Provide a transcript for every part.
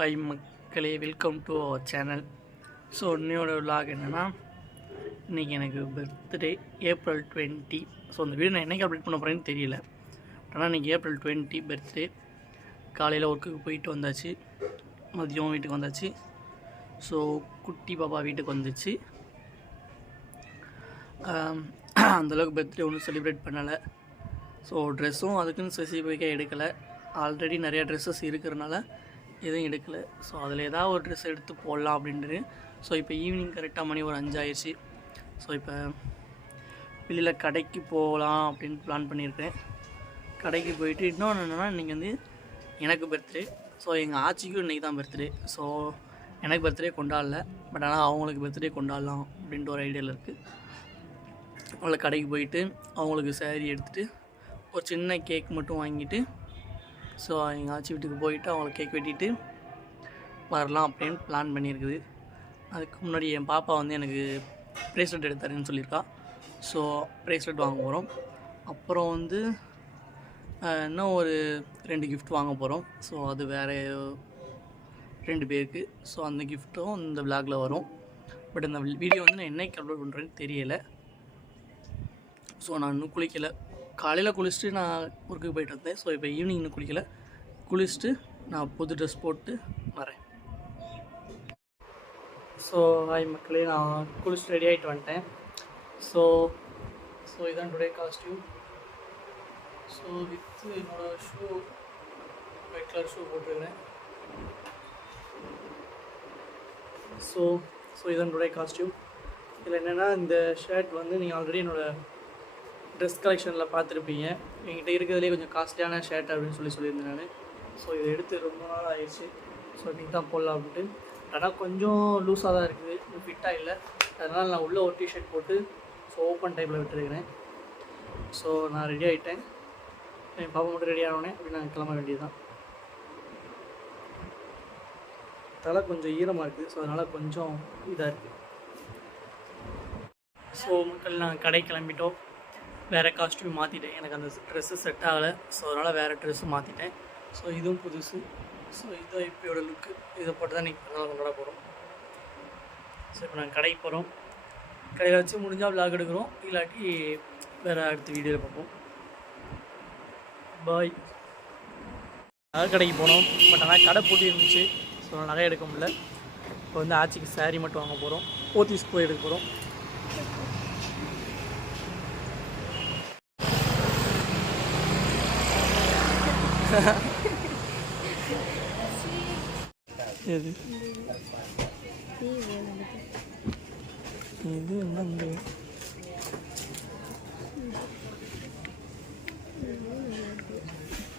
Hi மக்களே, welcome to our channel. So இன்னையோட vlog என்னென்னா, இன்றைக்கி எனக்கு பர்த்டே ஏப்ரல் 20. ஸோ அந்த வீடியோ நான் என்றைக்கு அப்டேட் பண்ண போகிறேன்னு தெரியல. ஆனால் இன்றைக்கி ஏப்ரல் 20 பர்த்டே. காலையில் ஒர்க்குக்கு போயிட்டு வந்தாச்சு, மதியம் வீட்டுக்கு வந்தாச்சு. ஸோ குட்டி பாப்பா வீட்டுக்கு வந்துச்சு. அந்தளவுக்கு பர்த்டே ஒன்றும் செலிப்ரேட் பண்ணலை. ஸோ ட்ரெஸ்ஸும் அதுக்குன்னு ஸ்பெசிஃபிக்காக எடுக்கலை. ஆல்ரெடி நிறையா ட்ரெஸ்ஸஸ் இருக்கிறனால எதுவும் எடுக்கலை. ஸோ அதில் ஏதாவது ஒரு ட்ரெஸ் எடுத்து போடலாம் அப்படின்ட்டு. ஸோ இப்போ ஈவினிங் கரெக்டாக மணி ஒரு 5 ஆயிடுச்சு. ஸோ இப்போ வெளியில் கடைக்கு போகலாம் அப்படின்னு பிளான் பண்ணியிருக்கேன். கடைக்கு போயிட்டு இன்னொன்று என்னென்னா, இன்றைக்கி வந்து எனக்கு பர்த்டே. ஸோ எங்கள் ஆச்சிக்கும் இன்றைக்கி தான் பர்த்டே. ஸோ எனக்கு பர்த்டே கொண்டாடல, பட் ஆனால் அவங்களுக்கு பர்த்டே கொண்டாடலாம் அப்படின்ட்டு ஒரு ஐடியாவில் இருக்குது. அவங்கள கடைக்கு போயிட்டு அவங்களுக்கு சேரீ எடுத்துகிட்டு ஒரு சின்ன கேக் மட்டும் வாங்கிட்டு, ஸோ எங்கள் ஆச்சி வீட்டுக்கு போயிட்டு அவங்களை கேக் வெட்டிட்டு வரலாம் அப்படின்னு பிளான் பண்ணியிருக்குது. அதுக்கு முன்னாடி என் பாப்பா வந்து எனக்கு ப்ரேஸ்லெட் எடுத்தாருன்னு சொல்லியிருக்கா. ஸோ ப்ரேஸ்லெட் வாங்க போகிறோம். அப்புறம் வந்து இன்னும் ஒரு 2 கிஃப்ட் வாங்க போகிறோம். ஸோ அது வேறு 2 பேருக்கு. ஸோ அந்த கிஃப்ட்டும் இந்த விலாகில் வரும். பட் இந்த வீடியோ வந்து நான் என்னைக்கு அப்லோட் பண்ணுறேன்னு தெரியலை. ஸோ நான் இன்னும் குளிக்கலை. காலையில் குளிச்சுட்டு நான் ஒர்க்குக்கு போய்ட்டு வந்தேன். ஸோ இப்போ ஈவினிங் இன்னும் குளிக்கலை. குளிச்சுட்டு நான் புது ட்ரெஸ் போட்டு வரேன். ஸோ ஹாய் மக்களே, நான் குளிச்சுட்டு ரெடி ஆகிட்டு வந்துட்டேன். ஸோ இதான் டுடே காஸ்டியூம். ஸோ வித் என்னோடய ஷூ, ஒயிட் கலர் ஷூ போட்டுருக்கிறேன். ஸோ இதான் டுடே காஸ்டியூம். இதில் என்னென்னா, இந்த ஷர்ட் வந்து நீங்கள் ஆல்ரெடி என்னோடய ட்ரெஸ் கலெக்ஷனில் பார்த்துருப்பீங்க. என்கிட்ட இருக்கிறதுலே கொஞ்சம் காஸ்ட்லியான ஷர்ட் அப்படின்னு சொல்லியிருந்தேன் நான். ஸோ இதை எடுத்து ரொம்ப நாள் ஆயிடுச்சு. ஸோ இன்றைக்கி தான் போடலாம் அப்படின்ட்டு. ஆனால் கொஞ்சம் லூஸாக தான் இருக்குது, இன்னும் ஃபிட்டாக இல்லை. அதனால் நான் உள்ளே ஒரு டிஷர்ட் போட்டு ஸோ ஓப்பன் டைப்பில் விட்டுருக்கிறேன். ஸோ நான் ரெடி ஆகிட்டேன். என் பாப்பா மட்டும் ரெடி ஆனோடனே அப்படி நான் கிளம்ப வேண்டியது தான். தலை கொஞ்சம் ஈரமாக இருக்குது. ஸோ அதனால் கொஞ்சம் இதாக இருக்குது. ஸோ மக்கள், நான் கடை கிளம்பிட்டோம். வேறு காஸ்ட்யூம் மாற்றிட்டேன். எனக்கு அந்த ட்ரெஸ்ஸு செட் ஆகலை. ஸோ அதனால் வேறு ட்ரெஸ்ஸு மாற்றிட்டேன். ஸோ இதுவும் புதுசு. ஸோ இதுதான் இப்போயோட லுக்கு. இதை போட்டு தான் இன்றைக்கி பிறந்தநாள் கொண்டாட போகிறோம். ஸோ இப்போ நாங்கள் கடைக்கு போகிறோம். கடையில் வச்சு முடிஞ்சால் விலாக் எடுக்கிறோம், இல்லாட்டி வேறு அடுத்த வீடியோவில் பார்ப்போம். பாய். நகை கடைக்கு போனோம், பட் ஆனால் கடை போட்டி இருந்துச்சு. ஸோ நகை எடுக்க முடியல. இப்போ வந்து ஆச்சிக்கு சாரீ மட்டும் வாங்க போகிறோம். போத்தீஸ் போய் எடுக்க போகிறோம். இது என்னங்க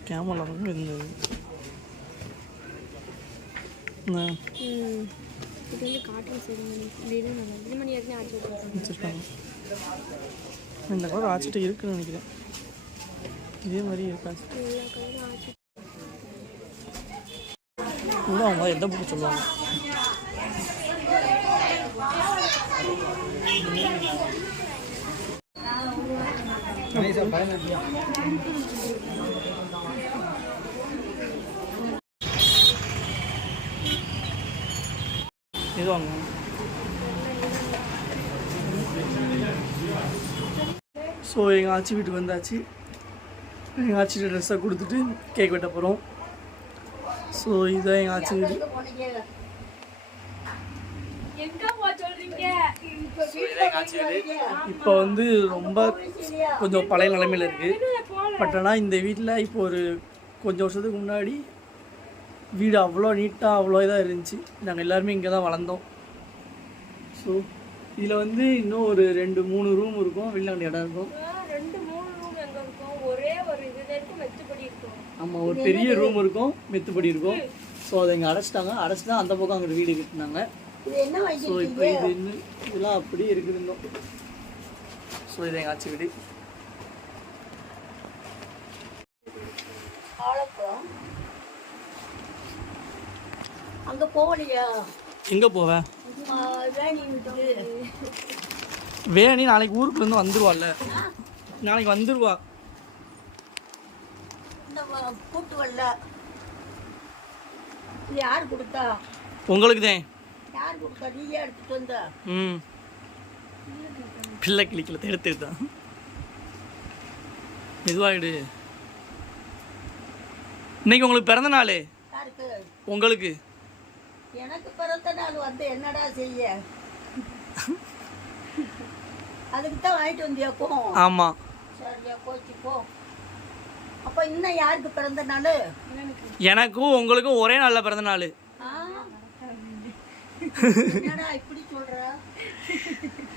கேமரா இருந்தது. இந்த கலர் ஆச்சிட்டு இருக்குன்னு நினைக்கிறேன். இதே மாதிரி இருக்காச்சு. அவங்க எந்த புக்கு சொல்லுவாங்க. இது வாங்க. ஸோ எங்கள் ஆச்சி வீட்டுக்கு வந்தாச்சு. எங்கள் ஆச்சிட்ட ட்ரெஸ்ஸை கொடுத்துட்டு கேக் வெட்ட போகிறோம். ஸோ இதான் எங்கள் ஆச்சி வீடு. இப்போ வந்து ரொம்ப கொஞ்சம் பழைய நிலைமையில் இருக்குது. பட் ஆனால் இந்த வீட்டில் இப்போ ஒரு கொஞ்சம் வருஷத்துக்கு முன்னாடி வீடு அவ்வளோ நீட்டாக அவ்வளோ இதாக இருந்துச்சு. நாங்கள் எல்லாருமே இங்கே தான் வளர்ந்தோம். ஸோ இதில் வந்து இன்னும் ஒரு 2-3 ரூம் இருக்கும். வெளியில் அங்கே இடம் இருக்கும். ஆமாம், ஒரு பெரிய ரூம் இருக்கும், மெத்துப்படி இருக்கும். ஸோ அதை இங்கே அடைச்சிட்டாங்க. அடைச்சி தான் அந்த பக்கம் அங்கே வீடு கட்டினாங்க. ஸோ இப்போ இது இன்னும் இதெல்லாம் அப்படியே இருக்குது இன்னும். ஸோ இது எங்கள் ஆச்சி வீடு. அங்கே போகலையா? எங்கே போவேன்? வேணி நாளைக்கு ஊருக்குள்ளேருந்து வந்துடுவாள்ல. நாளைக்கு வந்துடுவா. கூட்டு வரல இது யார் கொடுத்தா? உங்களுக்கு தான். யார் கொடுத்தா? நீயே எடுத்துட்டு வந்த? ம், பிள்ளை கிளிக்கல எடுத்துட்டான். மெதுவாயிடு. இன்னைக்கு உங்களுக்கு பிறந்த நாள். யாருக்கு? உங்களுக்கு. எனக்கு பிறந்த நாள் வந்து என்னடா செய்ய? அதுக்கு தான் வாங்கிட்டு வந்தியாக்கும். ஆமாம். சரியா போச்சு போ. அப்போ இன்னும் யாருக்கு பிறந்த நாள்? எனக்கும் உங்களுக்கும் ஒரே நாளில் பிறந்த நாள். என்னடா இப்படி சொல்ற?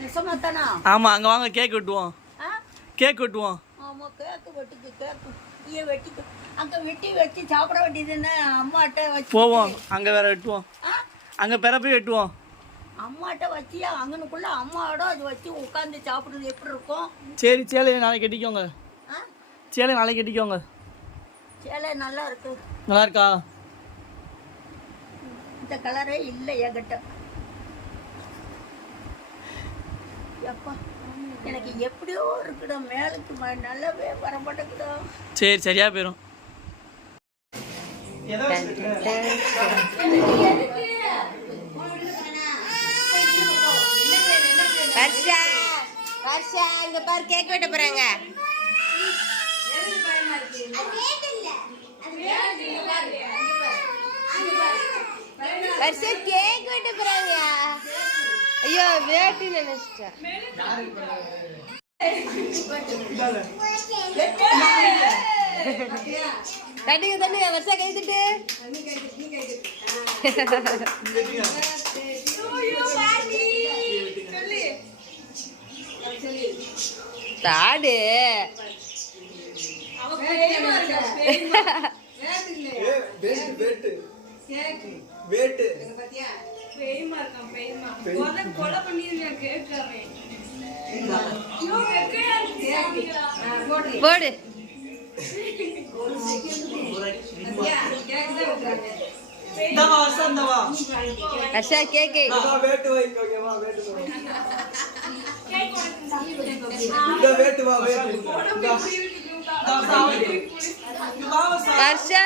நிஜமா தானா? ஆமாம், அங்கே வாங்க கேக் வெட்டுவோம். கேக் வெட்டுவோம். ஆமாம், கேக்கு வெட்டுக்கு கேக்கு நீயே வெட்டிக்கு. அங்கே வெட்டி வச்சு சாப்பிட வேண்டியதுன்னு அம்மாட்ட வச்சு போவோம். அங்கே வேற வெட்டுவோம். அங்கே பிறப்பி வெட்டுவோம். அம்மாட்ட வச்சு அங்கனுக்குள்ள அம்மாவோட அது வச்சு உட்காந்து சாப்பிடுறது எப்படி இருக்கும்? சரி, சேலையை நாளைக்கு கட்டிக்கோங்க. சேலை நாளைக்கு கட்டிக்கோங்க. சேலை நல்லா இருக்கு. நல்லா இருக்கா? இந்த கலரே இல்லை என்கிட்ட. எப்பா எனக்கு எப்படியோ இருக்குடா, மேலுக்கு நல்லாவே வர மாட்டேங்குதா. சரி, சரியா போயிடும். வர்ஷா வர்ஷா இங்க பாரு கேக் வெட்ட போறாங்க. வர்ஷா கேக் வெட்ட போறாங்க. ஐயோ வேட்டி நினைச்சிட்டேன். தட்டுங்க தட்டுங்க வர்ஷா கை தட்டு. தாடு போடு. அஷா கேக்கு வர்ஷா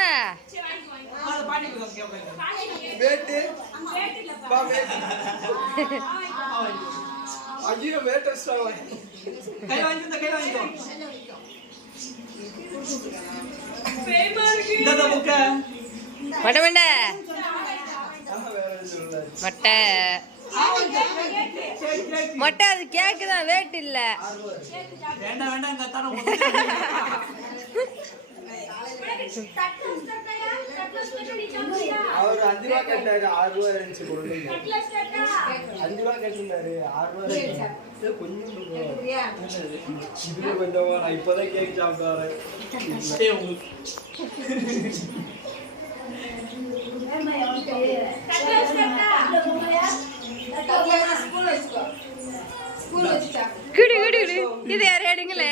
ஐயோ வேட்ட ஸ்டாவ் கை வாங்கிக்கோ இந்த முக்க மட்ட மண்ட மட்டை மொட்டை அது கேக்கு தான், வேட் இல்ல. வேண்டாம் வேண்டாம், இந்த தரம் அவர் 5 ரூபா கட்டாரு, 6 ரூபா இருந்துச்சு. 5 ரூபா கட்டினாரு, 6 ரூபா கொஞ்சம் இதுல கொஞ்சம். நான் இப்பதான் கேக் சாப்பிட்டாரு. குடு குடு குடு இது யாரு எடுங்களே.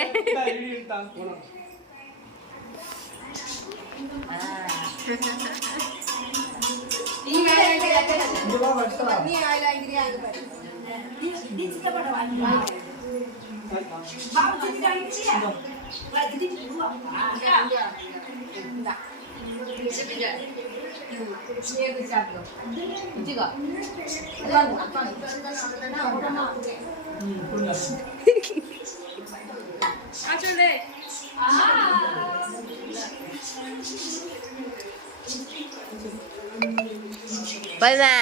பல்மா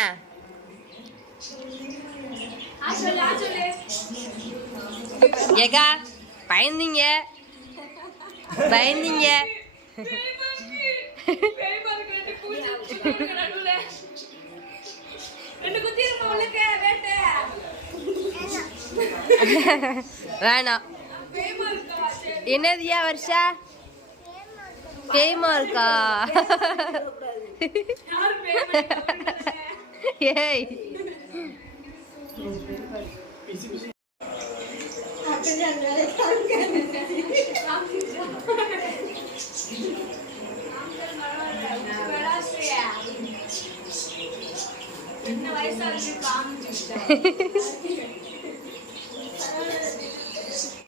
ஏகா பயந்தீங்க பயந்தீங்க. வேணாம். என்னதுயா வருஷா பேய்மா இருக்கா? ஏய் என்ன வயசாச்சு காமிச்சு